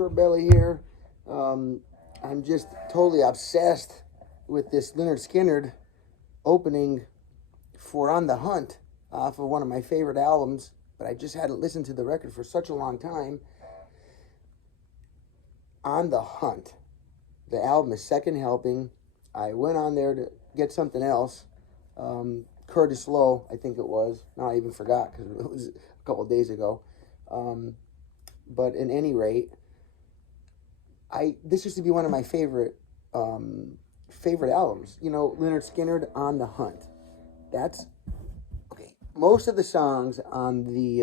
Sorbelli here. I'm just totally obsessed with this Lynyrd Skynyrd opening for On the Hunt off of one of my favorite albums, but I just hadn't listened to the record for such a long time. On the Hunt. The album is Second Helping. I went on there to get something else. Curtis Lowe, I think it was. Now I even forgot because it was a couple of days ago. But in any rate, this used to be one of my favorite albums. You know, Lynyrd Skynyrd, On the Hunt. That's okay. Most of the songs on the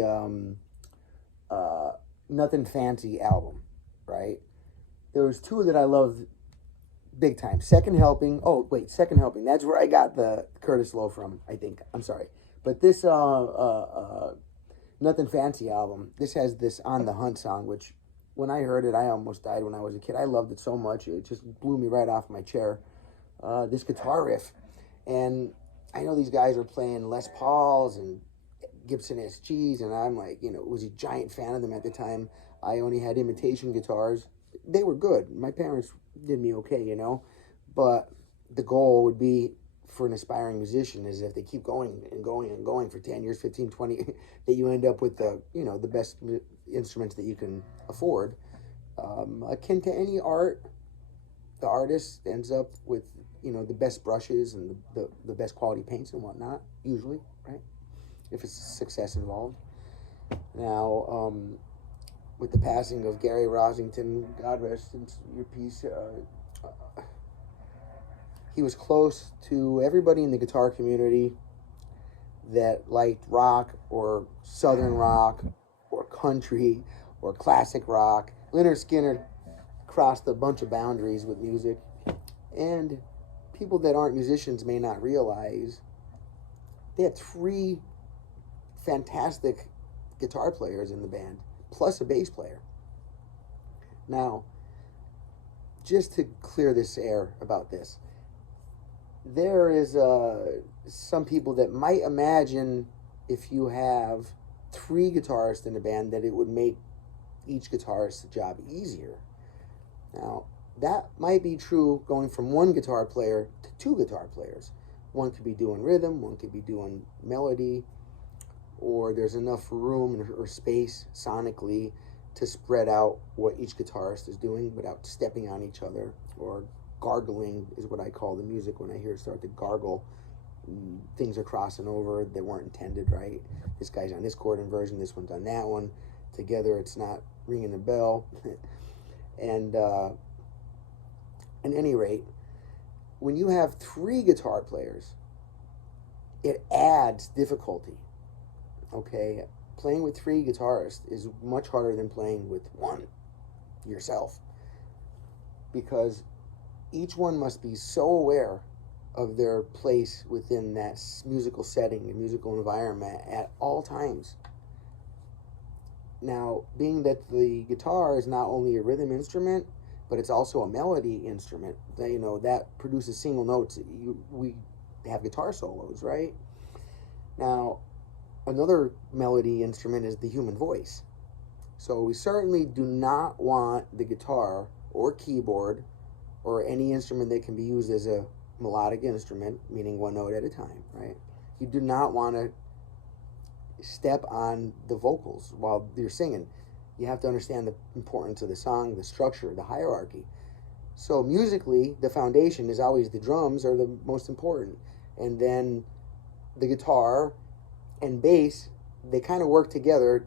Nuthin Fancy album, right? There was two that I loved big time. Second Helping. Oh wait, Second Helping. That's where I got the Curtis Lowe from. I think. I'm sorry, but this Nuthin Fancy album. This has this On the Hunt song, which, when I heard it, I almost died when I was a kid. I loved it so much. It just blew me right off my chair. This guitar riff. And I know these guys are playing Les Pauls and Gibson SGs, and I'm like, was a giant fan of them at the time. I only had imitation guitars. They were good. My parents did me okay, But the goal would be for an aspiring musician is if they keep going and going and going for 10 years, 15, 20, that you end up with the best instruments that you can afford. Akin to any art, the artist ends up with the best brushes and the best quality paints and whatnot, usually, right, if it's success involved. Now, with the passing of Gary Rosington, God rest in your peace, he was close to everybody in the guitar community that liked rock or southern rock or country or classic rock. Lynyrd Skynyrd crossed a bunch of boundaries with music, and people that aren't musicians may not realize they had three fantastic guitar players in the band, plus a bass player. Now, just to clear this air about this, there is some people that might imagine if you have three guitarists in a band that it would make each guitarist's job easier. Now, that might be true going from one guitar player to two guitar players. One could be doing rhythm, one could be doing melody, or there's enough room or space sonically to spread out what each guitarist is doing without stepping on each other, or gargling is what I call the music when I hear it start to gargle. Things are crossing over that weren't intended, right? This guy's on this chord inversion, this one's on that one. Together, it's not ringing a bell. And at any rate, when you have three guitar players, it adds difficulty. Okay, playing with three guitarists is much harder than playing with one yourself, because each one must be so aware of their place within that musical setting and musical environment at all times. Now, being that the guitar is not only a rhythm instrument, but it's also a melody instrument, that produces single notes. We have guitar solos, right? Now, another melody instrument is the human voice. So we certainly do not want the guitar or keyboard or any instrument that can be used as a melodic instrument, meaning one note at a time, right? You do not want to step on the vocals while you're singing. You have to understand the importance of the song, the structure, the hierarchy. So musically, the foundation is always the drums are the most important. And then the guitar and bass, they kind of work together.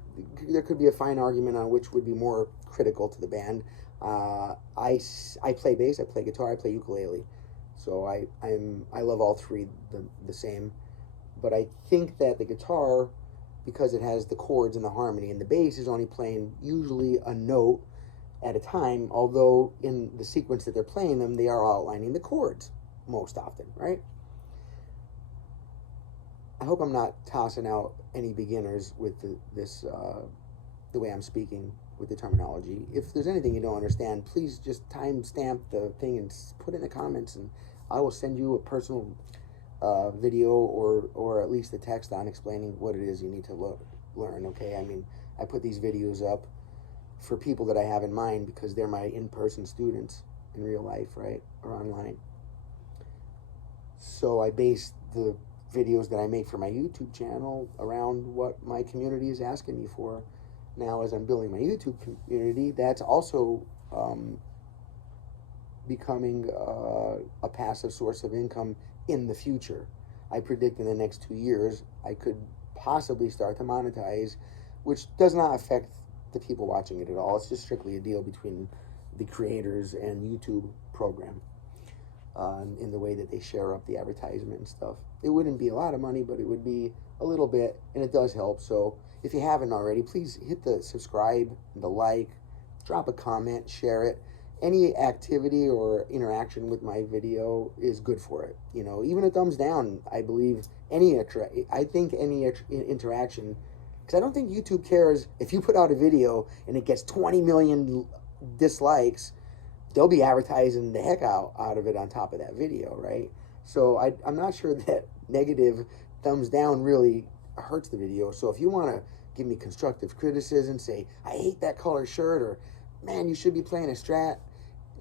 There could be a fine argument on which would be more critical to the band. I play bass, I play guitar, I play ukulele. So I love all three the same. But I think that the guitar, because it has the chords and the harmony, and the bass is only playing usually a note at a time, although in the sequence that they're playing them, they are outlining the chords most often, right? I hope I'm not tossing out any beginners with the way I'm speaking with the terminology. If there's anything you don't understand, please just timestamp the thing and put it in the comments, and I will send you a personal video or at least a text on explaining what it is you need to learn, okay? I mean, I put these videos up for people that I have in mind because they're my in-person students in real life, right, or online. So I base the videos that I make for my YouTube channel around what my community is asking me for. Now, as I'm building my YouTube community, that's also becoming a passive source of income in the future. I predict in the next 2 years I could possibly start to monetize, which does not affect the people watching it at all. It's just strictly a deal between the creators and YouTube program in the way that they share up the advertisement and stuff. It wouldn't be a lot of money, but it would be a little bit, and it does help. So if you haven't already, please hit the subscribe, the like, drop a comment, share it. Any activity or interaction with my video is good for it. You know, even a thumbs down, I believe any interaction, because I don't think YouTube cares if you put out a video and it gets 20 million dislikes, they'll be advertising the heck out of it on top of that video, right? So I'm not sure that negative thumbs down really hurts the video. So if you want to give me constructive criticism, say, I hate that color shirt, or man, you should be playing a Strat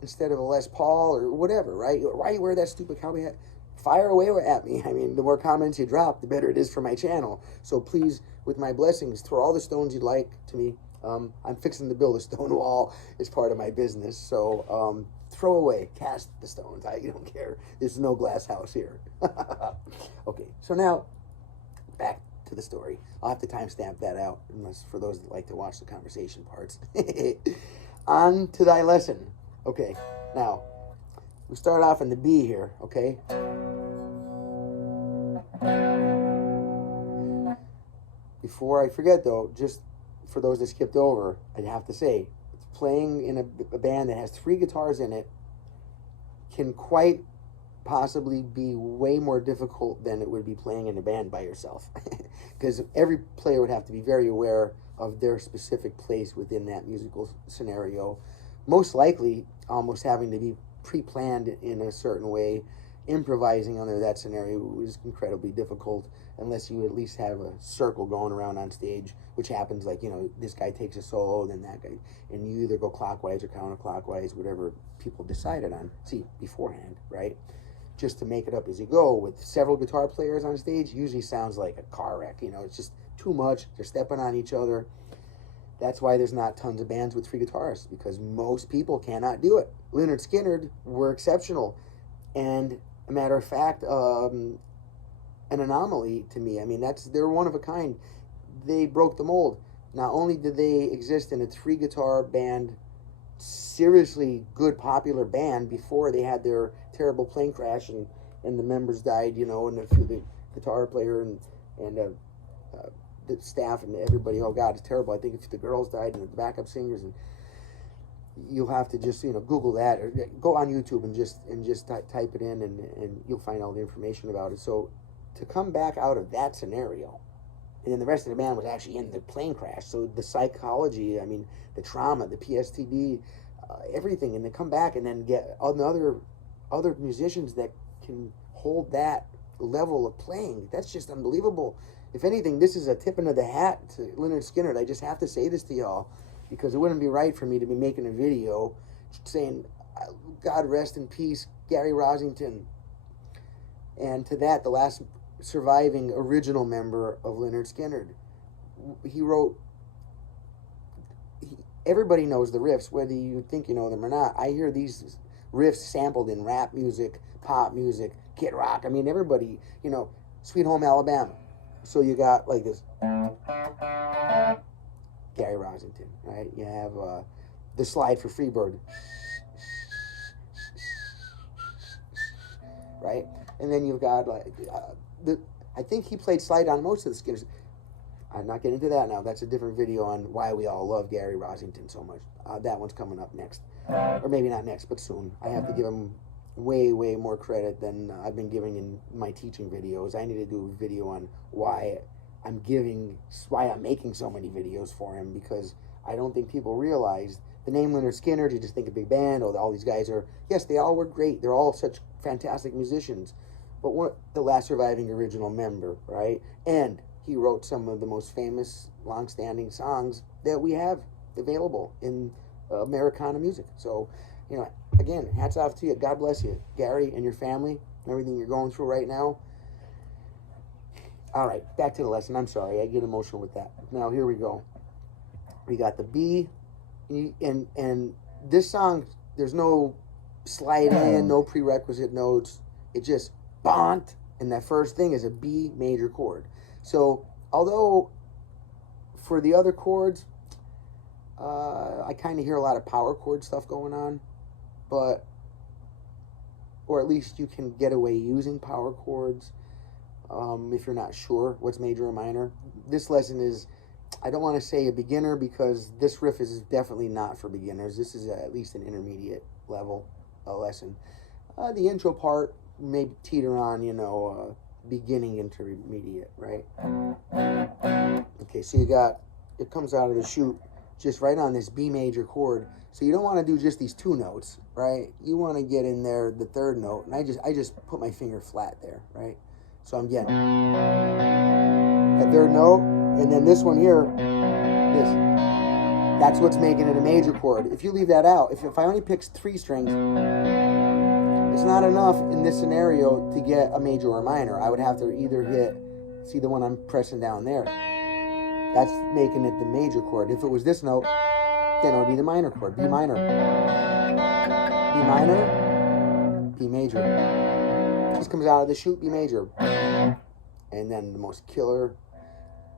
instead of a Les Paul, or whatever, right? Why you wear that stupid cowboy hat? Fire away at me. I mean, the more comments you drop, the better it is for my channel. So please, with my blessings, throw all the stones you'd like to me. I'm fixing to build a stone wall as part of my business. So throw away, cast the stones. I don't care. There's no glass house here. Okay, so now back to the story. I'll have to timestamp that out, unless for those that like to watch the conversation parts. On to thy lesson. Okay, now we start off in the B here, okay? Before I forget though, just for those that skipped over, I'd have to say, playing in a band that has 3 guitars in it can quite possibly be way more difficult than it would be playing in a band by yourself. Because every player would have to be very aware of their specific place within that musical scenario. Most likely, almost having to be pre-planned in a certain way. Improvising under that scenario is incredibly difficult unless you at least have a circle going around on stage, which happens like, you know, this guy takes a solo, then that guy, and you either go clockwise or counterclockwise, whatever people decided on, beforehand, right? Just to make it up as you go. With several guitar players on stage, usually sounds like a car wreck, you know, it's just too much, they're stepping on each other. That's why there's not tons of bands with 3 guitarists, because most people cannot do it. Lynyrd Skynyrd were exceptional, and a matter of fact, an anomaly to me. I mean, they're one of a kind. They broke the mold. Not only did they exist in a 3 guitar band, seriously good popular band, before they had their terrible plane crash and the members died, you know, and the guitar player and the staff and everybody, oh God, it's terrible. I think if the girls died and the backup singers, and you'll have to just, you know, Google that or go on YouTube and just type it in, and you'll find all the information about it. So to come back out of that scenario, and then the rest of the band was actually in the plane crash, so the psychology, I mean, the trauma, the PSTD, everything, and to come back and then get other musicians that can hold that level of playing, that's just unbelievable. If anything, this is a tip into the hat to Lynyrd Skynyrd. I just have to say this to y'all, because it wouldn't be right for me to be making a video saying, God rest in peace, Gary Rosington. And to that, the last surviving original member of Lynyrd Skynyrd, he wrote, everybody knows the riffs, whether you think you know them or not. I hear these riffs sampled in rap music, pop music, Kid Rock. I mean, everybody, you know, Sweet Home Alabama. So you got like this, Gary Rosington, right? You have the slide for Freebird, right? And then you've got like I think he played slide on most of the Skynyrd's. I'm not getting into that now. That's a different video on why we all love Gary Rossington so much. That one's coming up next. Or maybe not next, but soon. I have to give him way, way more credit than I've been giving in my teaching videos. I need to do a video on why I'm making so many videos for him, because I don't think people realize the name Lynyrd Skynyrd. You just think a big band. Oh, all these guys are, yes, they all were great. They're all such fantastic musicians. But what the last surviving original member, right? And he wrote some of the most famous, long-standing songs that we have available in Americana music. So, you know, again, hats off to you. God bless you, Gary, and your family, and everything you're going through right now. All right, back to the lesson. I'm sorry, I get emotional with that. Now, here we go. We got the B, and this song, there's no slide in, no prerequisite notes. It just bont, and that first thing is a B major chord. So, although for the other chords, I kind of hear a lot of power chord stuff going on, but, or at least you can get away using power chords if you're not sure what's major or minor. This lesson is, I don't want to say a beginner, because this riff is definitely not for beginners. This is at least an intermediate level lesson. The intro part may teeter on, you know, beginning intermediate, right? Okay, so you got, it comes out of the chute just right on this B major chord. So you don't want to do just these two notes, right? You want to get in there the third note, and I just put my finger flat there, right? So I'm getting that third note, and then this one here, this, that's what's making it a major chord. If you leave that out, if I only pick 3 strings, it's not enough in this scenario to get a major or a minor. I would have to either hit, see the one I'm pressing down there, that's making it the major chord. If it was this note, then it would be the minor chord, B minor. B minor, B major. This comes out of the chute, B major. And then the most killer,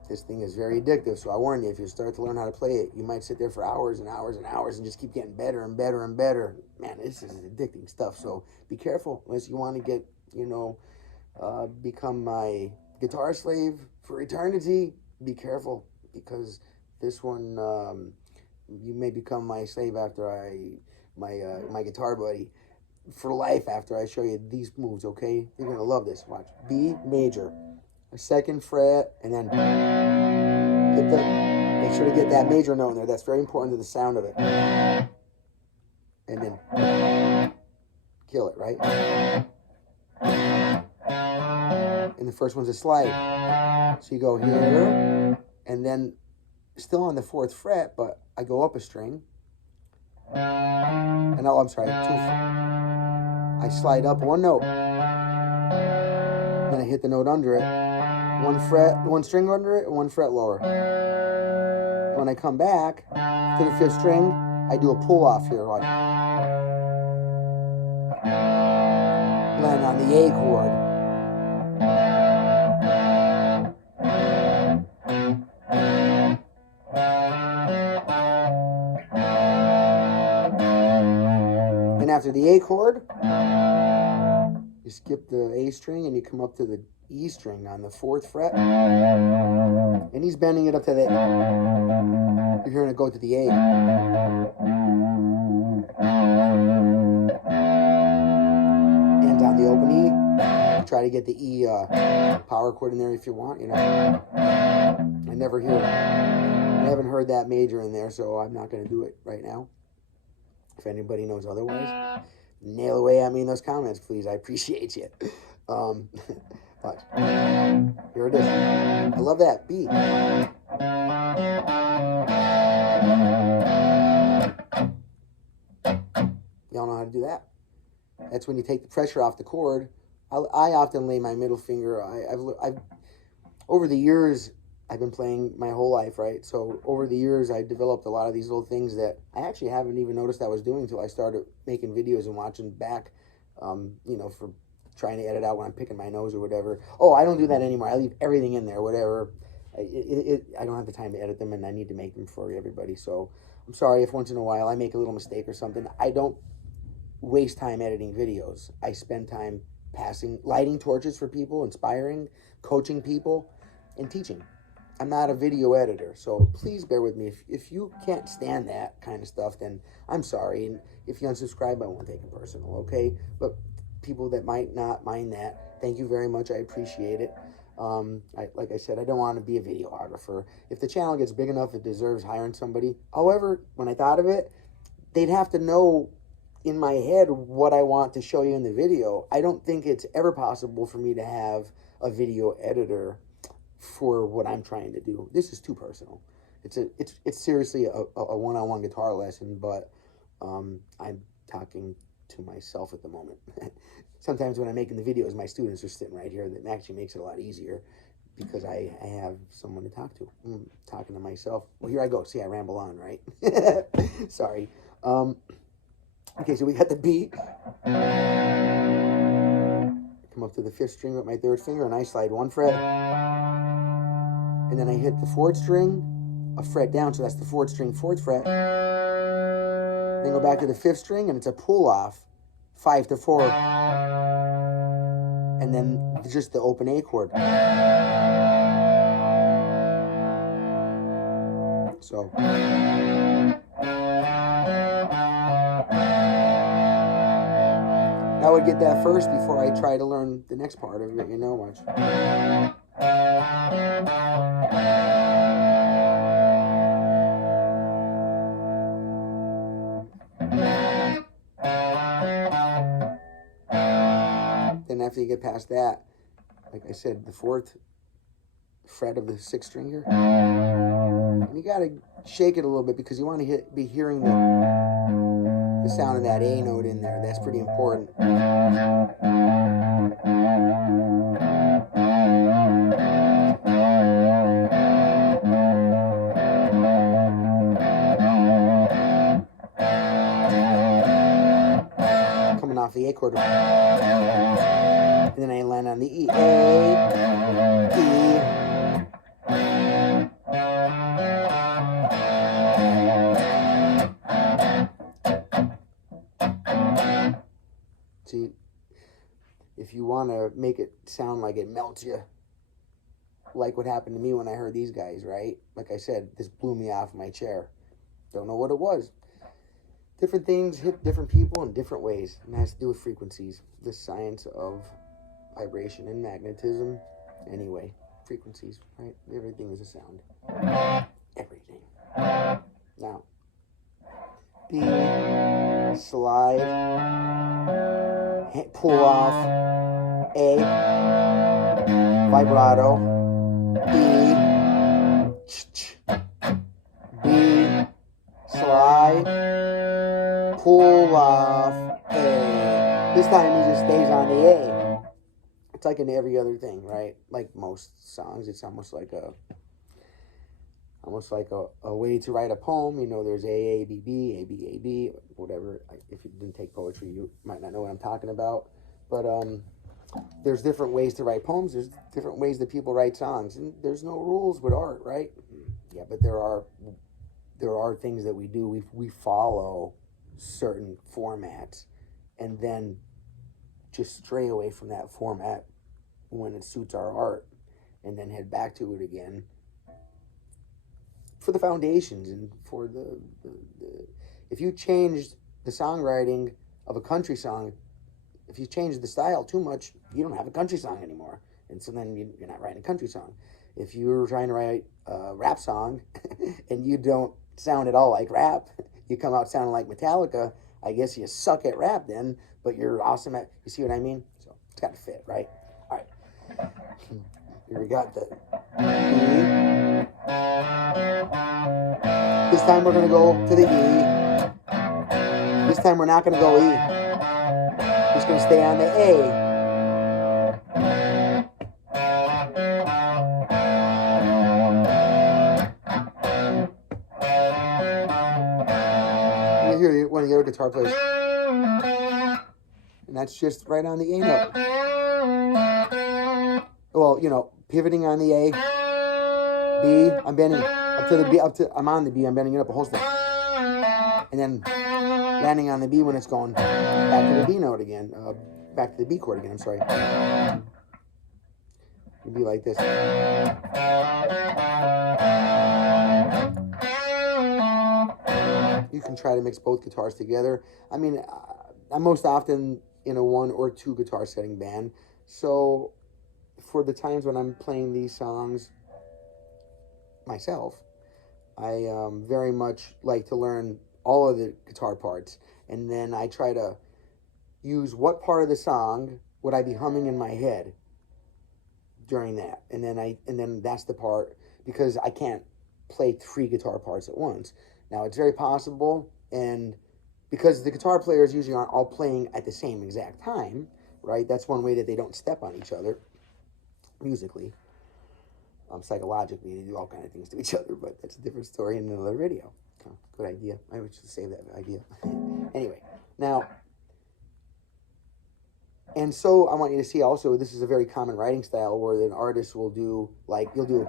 this thing is very addictive, so I warn you, if you start to learn how to play it, you might sit there for hours and hours and hours and just keep getting better and better and better. Man, this is addicting stuff, so be careful unless you want to get, you know, become my guitar slave for eternity. Be careful, because this one, you may become my slave after my guitar buddy for life after I show you these moves, okay? You're going to love this. Watch. B major, a 2nd fret, and then make sure to get that major note in there. That's very important to the sound of it. And then kill it, right? And the first one's a slide. So you go here, and then still on the 4th fret, but I go up a string. And oh, I'm sorry, 2. I slide up 1 note. Then I hit the note under it. 1 fret, 1 string under it, and 1 fret lower. When I come back to the 5th string, I do a pull off here. Like, land on the A chord. And after the A chord, you skip the A string and you come up to the E string on the 4th fret. And he's bending it up to the, you're hearing it go to the A. And on the open E, try to get the E power chord in there if you want, you know. I never hear it. I haven't heard that major in there, so I'm not going to do it right now. If anybody knows otherwise, nail away at me in those comments, please. I appreciate you. But here it is. I love that B. Y'all know how to do that. That's when you take the pressure off the chord. I often lay my middle finger. I've over the years, I've been playing my whole life, right? So over the years, I developed a lot of these little things that I actually haven't even noticed I was doing until I started making videos and watching back, you know, for trying to edit out when I'm picking my nose or whatever. Oh, I don't do that anymore. I leave everything in there, whatever. I don't have the time to edit them, and I need to make them for everybody. So I'm sorry if once in a while I make a little mistake or something. I don't waste time editing videos. I spend time lighting torches for people, inspiring, coaching people, and teaching. I'm not a video editor, so please bear with me. If you can't stand that kind of stuff, then I'm sorry. And if you unsubscribe, I won't take it personal, okay? But people that might not mind that, thank you very much. I appreciate it. Like I said, I don't want to be a videographer. If the channel gets big enough, it deserves hiring somebody. However, when I thought of it, they'd have to know in my head what I want to show you in the video. I don't think it's ever possible for me to have a video editor for what I'm trying to do. This is too personal. It's seriously a one-on-one guitar lesson, but I'm talking to myself at the moment. Sometimes when I'm making the videos, my students are sitting right here. That actually makes it a lot easier because I have someone to talk to. I'm talking to myself. Well, here I go. See, I ramble on, right? Sorry. Okay, so we got the B. Come up to the 5th string with my 3rd finger, and I slide 1 fret. And then I hit the 4th string, a fret down, so that's the 4th string, 4th fret. Then go back to the 5th string, and it's a pull off, 5 to 4. And then just the open A chord. So. I would get that first before I try to learn the next part of it, you know, watch. Then after you get past that, like I said, the 4th fret of the 6th string here, and you gotta shake it a little bit because you want to be hearing the sound of that A note in there. That's pretty important. Coming off the A chord. And then I land on the E. A, E. See, if you want to make it sound like it melts you, like what happened to me when I heard these guys, right? Like I said, this blew me off my chair. Don't know what it was. Different things hit different people in different ways. And it has to do with frequencies. The science of vibration and magnetism. Anyway, frequencies, right? Everything is a sound. Everything. Now, B, slide, pull off, A, vibrato, E, B, slide, pull off, A. This time he just stays on the A. It's like in every other thing, right? Like most songs, it's almost like a way to write a poem. You know, there's A, B, B, A, B, A, B, whatever. If you didn't take poetry, you might not know what I'm talking about. But there's different ways to write poems. There's different ways that people write songs. And there's no rules with art, right? Yeah, but there are things that we do. We follow certain formats and then just stray away from that format when it suits our art and then head back to it again for the foundations and for the if you changed the songwriting of a country song, if you change the style too much, you don't have a country song anymore. And so then you're not writing a country song. If you're trying to write a rap song and you don't sound at all like rap, you come out sounding like Metallica, I guess you suck at rap then, but you're awesome at, you see what I mean? So it's got to fit, right? All right. Here we got the E. This time we're going to go to the E. This time we're not going to go E. We're just going to stay on the A. You hear one of the other guitar players. And that's just right on the A note. Well, you know, pivoting on the A, B, I'm bending up to the B, I'm on the B, I'm bending it up a whole step. And then landing on the B when it's going back to the B note again. back to the B chord again, I'm sorry. It'd be like this. You can try to mix both guitars together. I mean, I'm most often in a 1 or 2 guitar setting band, so for the times when I'm playing these songs myself, I very much like to learn all of the guitar parts, and then I try to use what part of the song would I be humming in my head during that, and then that's the part, because I can't play 3 guitar parts at once. Now it's very possible, and because the guitar players usually aren't all playing at the same exact time, right? That's one way that they don't step on each other musically. Psychologically, they do all kinds of things to each other, but that's a different story in another video. Oh, good idea. I would just save that idea. Anyway, now, and so I want you to see also, this is a very common writing style where an artist will do, like, you'll do,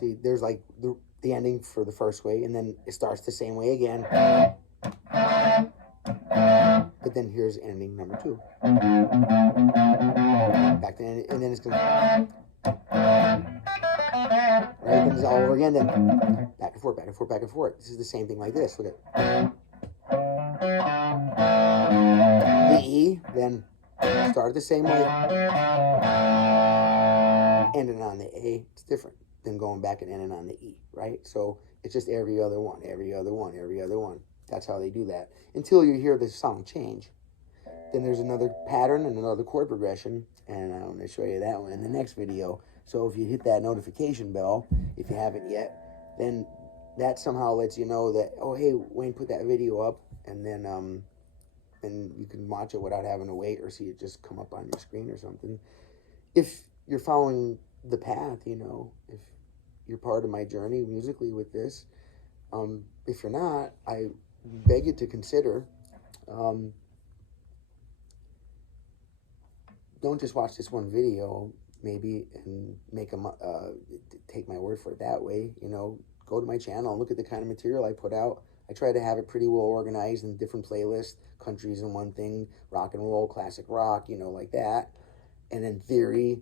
see, there's like the ending for the first way, and then it starts the same way again. But then here's ending number 2. Back to end, and then it's going to, right, then it's all over again, then back and forth, back and forth, back and forth. This is the same thing like this. Look at the E, then start the same way, ending on the A. It's different than going back and ending on the E, right? So it's just every other one, every other one, every other one. That's how they do that, until you hear the song change. Then there's another pattern and another chord progression, and I'm going to show you that one in the next video. So if you hit that notification bell, if you haven't yet, then that somehow lets you know that, oh, hey, Wayne put that video up, and then you can watch it without having to wait or see it just come up on your screen or something. If you're following the path, you know, if you're part of my journey musically with this, if you're not, I beg you to consider, don't just watch this one video maybe and make them take my word for it that way. You know, go to my channel and look at the kind of material I put out. I try to have it pretty well organized in different playlists, countries in one thing, rock and roll, classic rock, you know, like that, and then theory,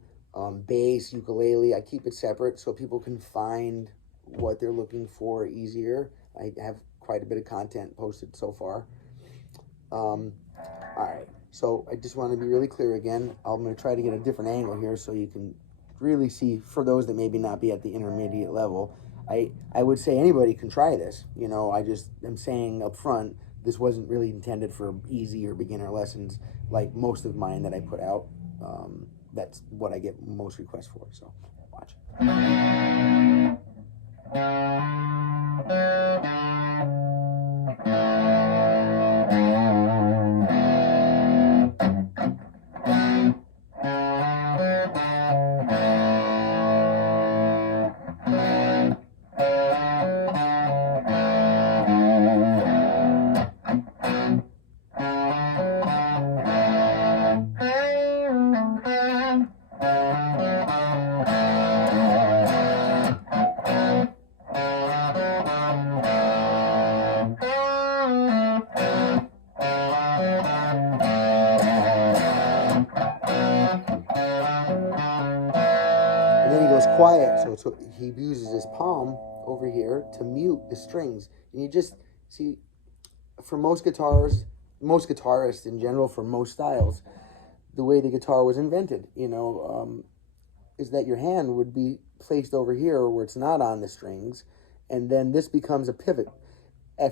bass, ukulele. I keep it separate so people can find what they're looking for easier. I have quite a bit of content posted so far. All right, so I just want to be really clear again. I'm going to try to get a different angle here so you can really see, for those that maybe not be at the intermediate level. I would say anybody can try this. You know, I just am saying up front, this wasn't really intended for easy or beginner lessons like most of mine that I put out. That's what I get most requests for, so watch. Quiet, so he uses his palm over here to mute the strings, and you just see, for most guitarists in general, for most styles, the way the guitar was invented, you know, is that your hand would be placed over here where it's not on the strings, and then this becomes a pivot.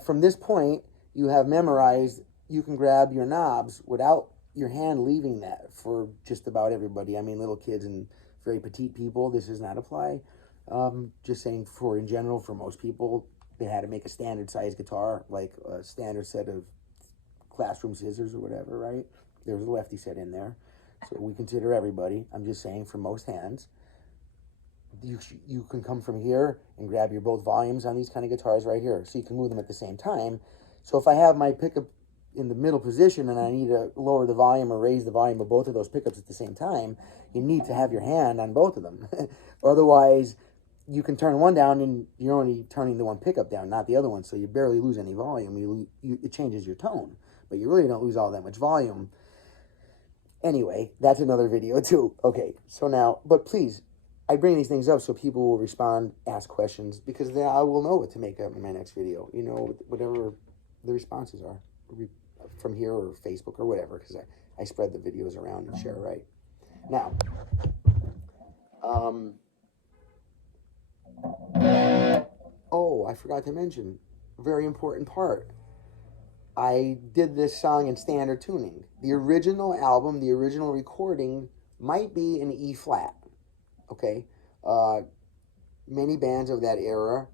From this point, you have memorized, you can grab your knobs without your hand leaving that for just about everybody. I mean, little kids and very petite people, this does not apply. Just saying, for in general, for most people, they had to make a standard size guitar, like a standard set of classroom scissors or whatever, right? There was a lefty set in there. So we consider everybody. I'm just saying, for most hands, you can come from here and grab your both volumes on these kind of guitars right here. So you can move them at the same time. So if I have my pickup in the middle position and I need to lower the volume or raise the volume of both of those pickups at the same time, you need to have your hand on both of them. Otherwise, you can turn one down and you're only turning the one pickup down, not the other one, so you barely lose any volume. It changes your tone, but you really don't lose all that much volume. Anyway, that's another video too. Okay, so now, but please, I bring these things up so people will respond, ask questions, because then I will know what to make up in my next video. You know, whatever the responses are from here or Facebook or whatever, because I spread the videos around and share, right? Now, oh, I forgot to mention, very important part. I did this song in standard tuning. The original album, the original recording might be in E flat. Okay, many bands of that era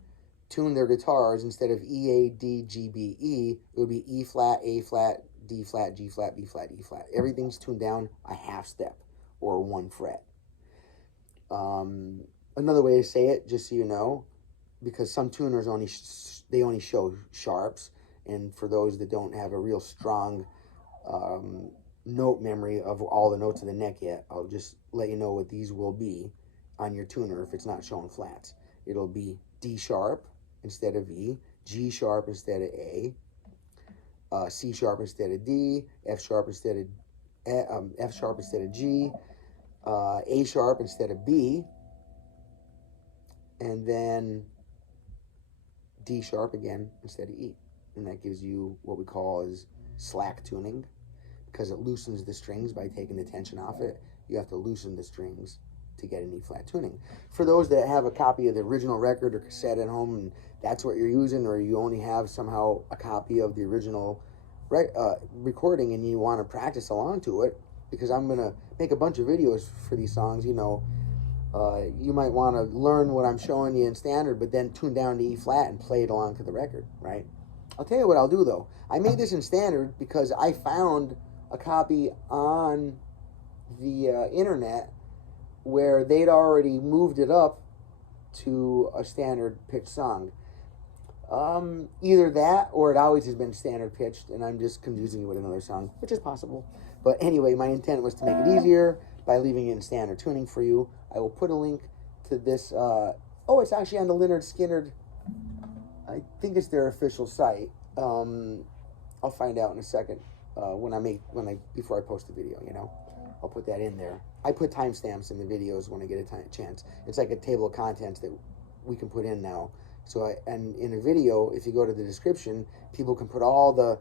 tuned their guitars instead of E, A, D, G, B, E. It would be E flat, A flat, D flat, G flat, B flat, E flat. Everything's tuned down a half step or 1 fret. Another way to say it, just so you know, because some tuners only show sharps, and for those that don't have a real strong note memory of all the notes of the neck yet, I'll just let you know what these will be on your tuner if it's not showing flats. It'll be D sharp instead of E, G sharp instead of A, C sharp instead of D, F sharp instead of G, A sharp instead of B, and then D sharp again instead of E. And that gives you what we call is slack tuning, because it loosens the strings by taking the tension off it. You have to loosen the strings to get an E flat tuning. For those that have a copy of the original record or cassette at home and that's what you're using, or you only have somehow a copy of the original recording and you want to practice along to it, because I'm going to make a bunch of videos for these songs, you know, you might want to learn what I'm showing you in standard, but then tune down to E flat and play it along to the record, right? I'll tell you what I'll do though. I made this in standard because I found a copy on the internet where they'd already moved it up to a standard pitched song. Either that or it always has been standard pitched and I'm just confusing you with another song, which is possible. But anyway, my intent was to make it easier by leaving it in standard tuning for you. I will put a link to this. Oh, it's actually on the Lynyrd Skynyrd. I think it's their official site. I'll find out in a second before I post the video. You know, I'll put that in there. I put timestamps in the videos when I get a chance. It's like a table of contents that we can put in now. So and in a video, if you go to the description, people can put all the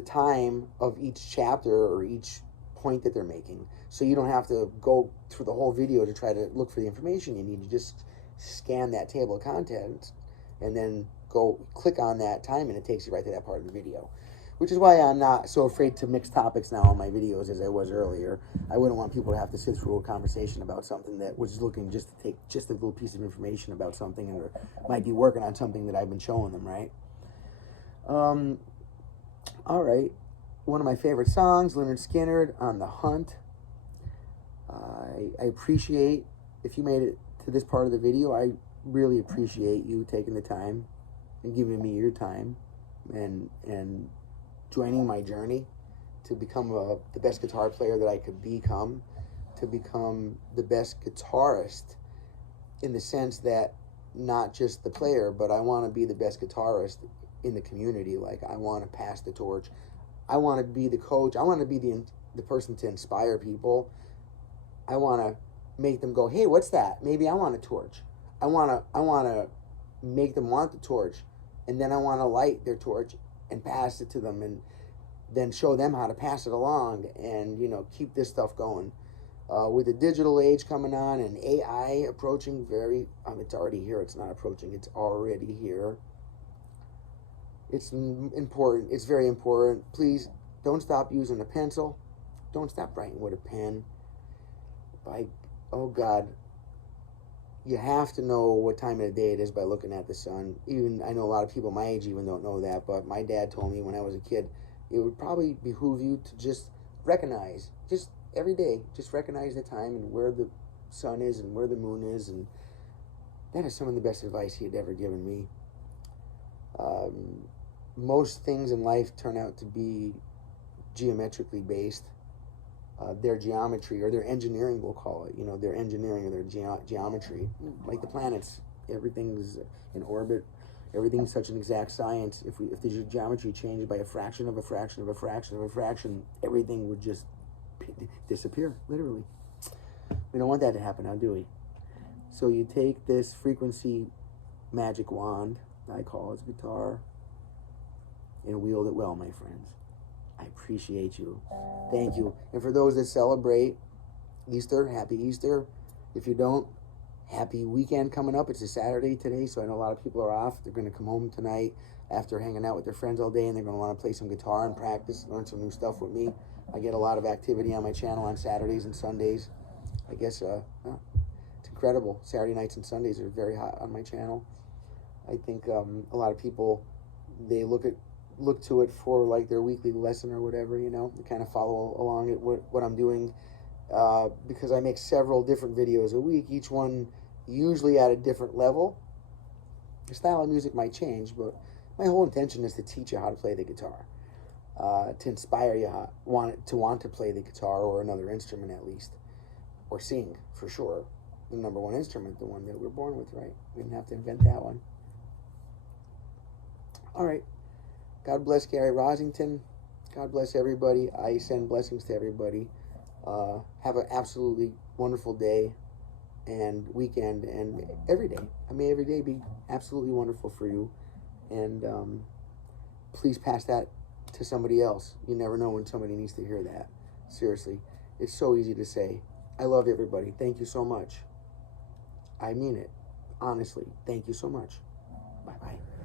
time of each chapter or each point that they're making. So you don't have to go through the whole video to try to look for the information you need. You just scan that table of contents and then go click on that time and it takes you right to that part of the video. Which is why I'm not so afraid to mix topics now on my videos as I was earlier. I wouldn't want people to have to sit through a conversation about something that was looking just to take just a little piece of information about something, or might be working on something that I've been showing them, right? All right. One of my favorite songs, Lynyrd Skynyrd, On the Hunt. I appreciate, if you made it to this part of the video, I really appreciate you taking the time and giving me your time and joining my journey to become the best guitar player that I could become, to become the best guitarist in the sense that not just the player, but I want to be the best guitarist in the community. Like, I want to pass the torch. I want to be the coach. I want to be the person to inspire people. I want to make them go, hey, what's that? Maybe I want a torch. I want to make them want the torch, and then I want to light their torch and pass it to them, and then show them how to pass it along, and, you know, keep this stuff going. With the digital age coming on and AI approaching it's already here. It's not approaching. It's already here. It's important. It's very important. Please don't stop using a pencil. Don't stop writing with a pen. Oh God, you have to know what time of the day it is by looking at the sun. Even, I know a lot of people my age even don't know that, but my dad told me when I was a kid, it would probably behoove you to just recognize, just every day, just recognize the time and where the sun is and where the moon is, and that is some of the best advice he had ever given me. Most things in life turn out to be geometrically based. Their geometry, or their engineering, we'll call it, you know, their engineering or their geometry, like the planets everything's in orbit. Everything's such an exact science. If the geometry changed by a fraction of a fraction of a fraction of a fraction, everything would just disappear, literally. We don't want that to happen now, do we? So you take this frequency magic wand, I call it guitar, and wield it well, my friends. I appreciate you. Thank you. And for those that celebrate Easter, happy Easter. If you don't, happy weekend coming up. It's a Saturday today, so I know a lot of people are off. They're going to come home tonight after hanging out with their friends all day, and they're going to want to play some guitar and practice, learn some new stuff with me. I get a lot of activity on my channel on Saturdays and Sundays. I guess it's incredible. Saturday nights and Sundays are very hot on my channel. I think a lot of people, they look to it for like their weekly lesson or whatever, you know, they kind of follow along at what I'm doing, because I make several different videos a week, each one usually at a different level. The style of music might change, but my whole intention is to teach you how to play the guitar, to inspire you want to play the guitar or another instrument at least, or sing for sure. The number one instrument, the one that we're born with, right? We didn't have to invent that one. All right. God bless Gary Rosington. God bless everybody. I send blessings to everybody. Have an absolutely wonderful day and weekend and every day. May every day be absolutely wonderful for you. And please pass that to somebody else. You never know when somebody needs to hear that. Seriously. It's so easy to say. I love everybody. Thank you so much. I mean it. Honestly. Thank you so much. Bye-bye.